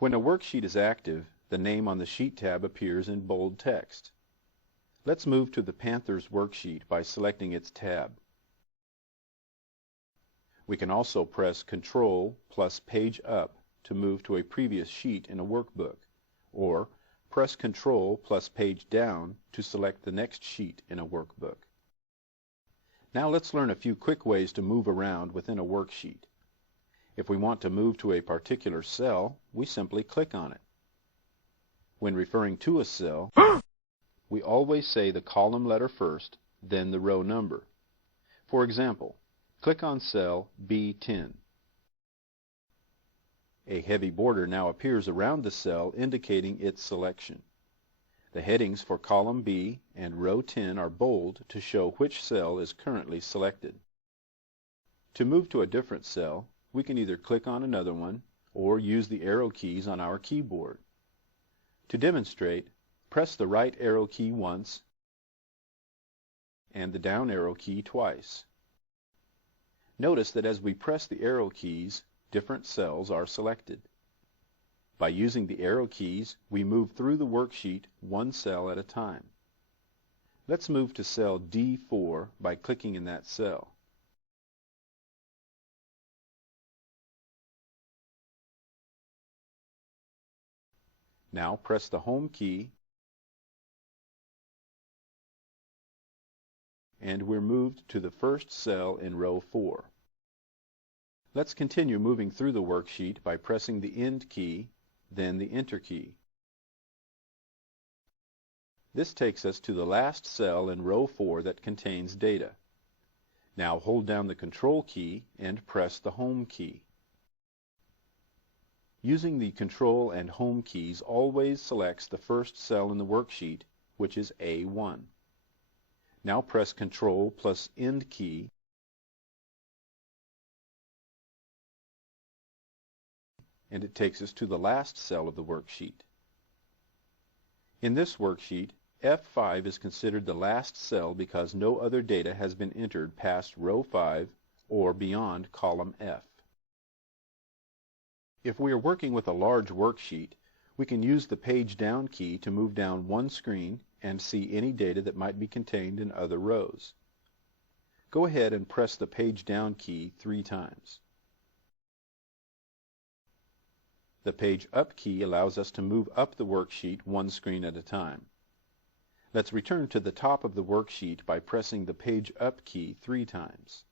When a worksheet is active, the name on the Sheet tab appears in bold text. Let's move to the Panthers worksheet by selecting its tab. We can also press Control plus Page Up to move to a previous sheet in a workbook, or press Control plus Page Down to select the next sheet in a workbook. Now let's learn a few quick ways to move around within a worksheet. If we want to move to a particular cell, we simply click on it. When referring to a cell, we always say the column letter first, then the row number. For example, click on cell B10. A heavy border now appears around the cell indicating its selection. The headings for column B and row 10 are bold to show which cell is currently selected. To move to a different cell, we can either click on another one or use the arrow keys on our keyboard. To demonstrate, press the right arrow key once and the down arrow key twice. Notice that as we press the arrow keys, different cells are selected. By using the arrow keys, we move through the worksheet one cell at a time. Let's move to cell D4 by clicking in that cell. Now press the Home key and we're moved to the first cell in row 4. Let's continue moving through the worksheet by pressing the End key, then the Enter key. This takes us to the last cell in row 4 that contains data. Now hold down the Control key and press the Home key. Using the Control and Home keys always selects the first cell in the worksheet, which is A1. Now press Control plus End key and it takes us to the last cell of the worksheet. In this worksheet, F5 is considered the last cell because no other data has been entered past row 5 or beyond column F. If we are working with a large worksheet, we can use the Page Down key to move down one screen and see any data that might be contained in other rows. Go ahead and press the Page Down key 3 times. The Page Up key allows us to move up the worksheet one screen at a time. Let's return to the top of the worksheet by pressing the Page Up key 3 times.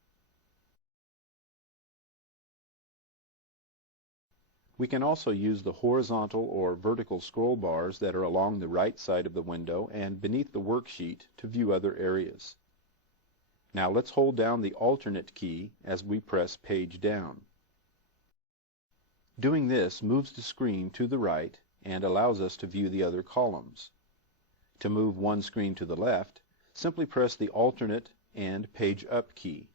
We can also use the horizontal or vertical scroll bars that are along the right side of the window and beneath the worksheet to view other areas. Now let's hold down the alternate key as we press Page Down. Doing this moves the screen to the right and allows us to view the other columns. To move one screen to the left, simply press the alternate and Page Up key.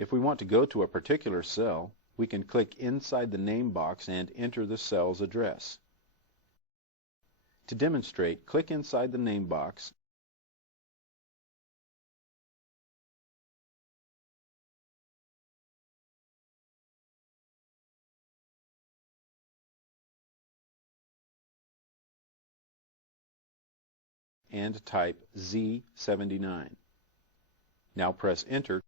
If we want to go to a particular cell, we can click inside the name box and enter the cell's address. To demonstrate, click inside the name box and type Z79. Now press Enter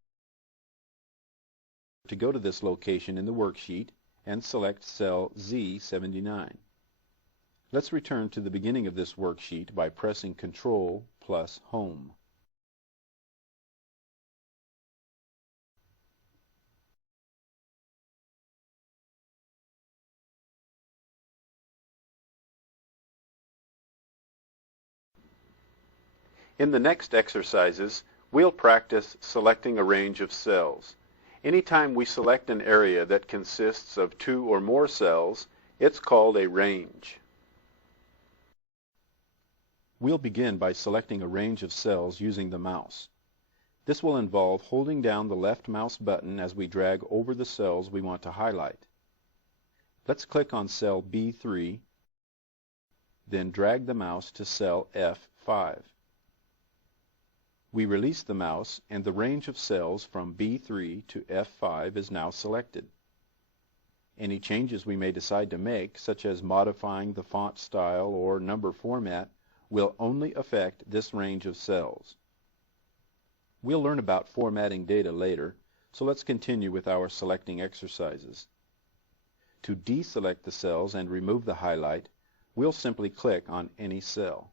to go to this location in the worksheet and select cell Z79. Let's return to the beginning of this worksheet by pressing Control plus Home. In the next exercises, we'll practice selecting a range of cells. Anytime we select an area that consists of 2 or more cells, it's called a range. We'll begin by selecting a range of cells using the mouse. This will involve holding down the left mouse button as we drag over the cells we want to highlight. Let's click on cell B3, then drag the mouse to cell F5. We release the mouse and the range of cells from B3 to F5 is now selected. Any changes we may decide to make, such as modifying the font style or number format, will only affect this range of cells. We'll learn about formatting data later, so let's continue with our selecting exercises. To deselect the cells and remove the highlight, we'll simply click on any cell.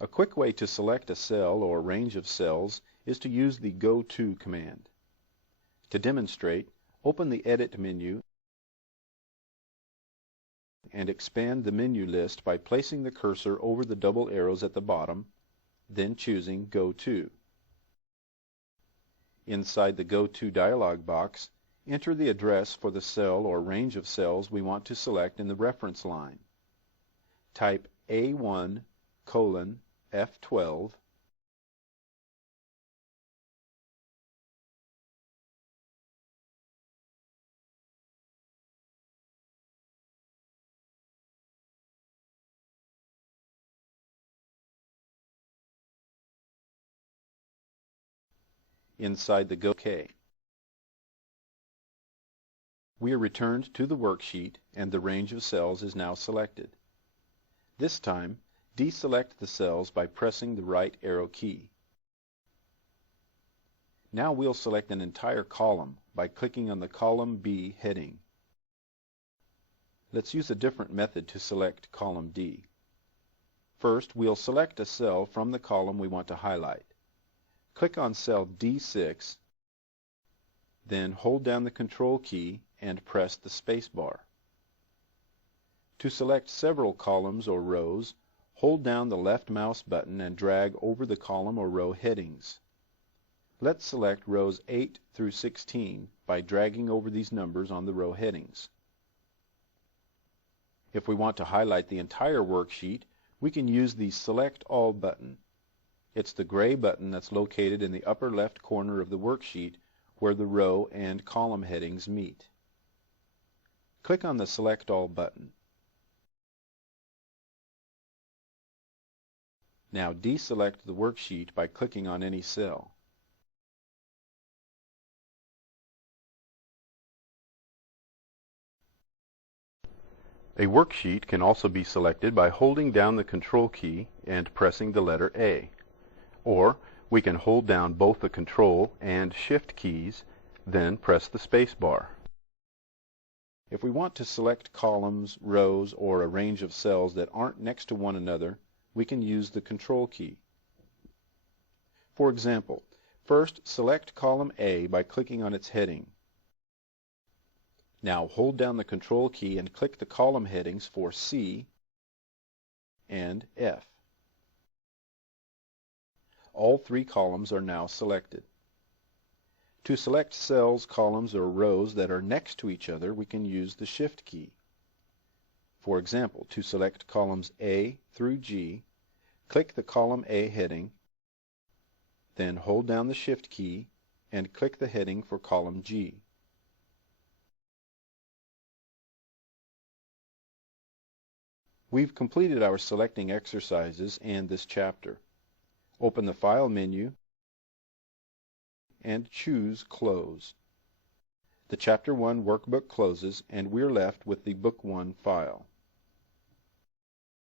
A quick way to select a cell or range of cells is to use the Go To command. To demonstrate, open the Edit menu and expand the menu list by placing the cursor over the double arrows at the bottom, then choosing Go To. Inside the Go To dialog box, enter the address for the cell or range of cells we want to select in the reference line. Type A1:F12 inside the Go To. We are returned to the worksheet and the range of cells is now selected. This time, deselect the cells by pressing the right arrow key. Now we'll select an entire column by clicking on the Column B heading. Let's use a different method to select column D. First, we'll select a cell from the column we want to highlight. Click on cell D6, then hold down the Control key and press the space bar. To select several columns or rows, hold down the left mouse button and drag over the column or row headings. Let's select rows 8 through 16 by dragging over these numbers on the row headings. If we want to highlight the entire worksheet, we can use the Select All button. It's the gray button that's located in the upper left corner of the worksheet where the row and column headings meet. Click on the Select All button. Now deselect the worksheet by clicking on any cell. A worksheet can also be selected by holding down the Control key and pressing the letter A. Or we can hold down both the Control and Shift keys, then press the space bar. If we want to select columns, rows, or a range of cells that aren't next to one another, we can use the Control key. For example, first select column A by clicking on its heading. Now hold down the Control key and click the column headings for C and F. All three columns are now selected. To select cells, columns, or rows that are next to each other, we can use the Shift key. For example, to select columns A through G, click the column A heading, then hold down the Shift key and click the heading for column G. We've completed our selecting exercises and this chapter. Open the File menu and choose Close. The Chapter 1 workbook closes and we're left with the Book 1 file.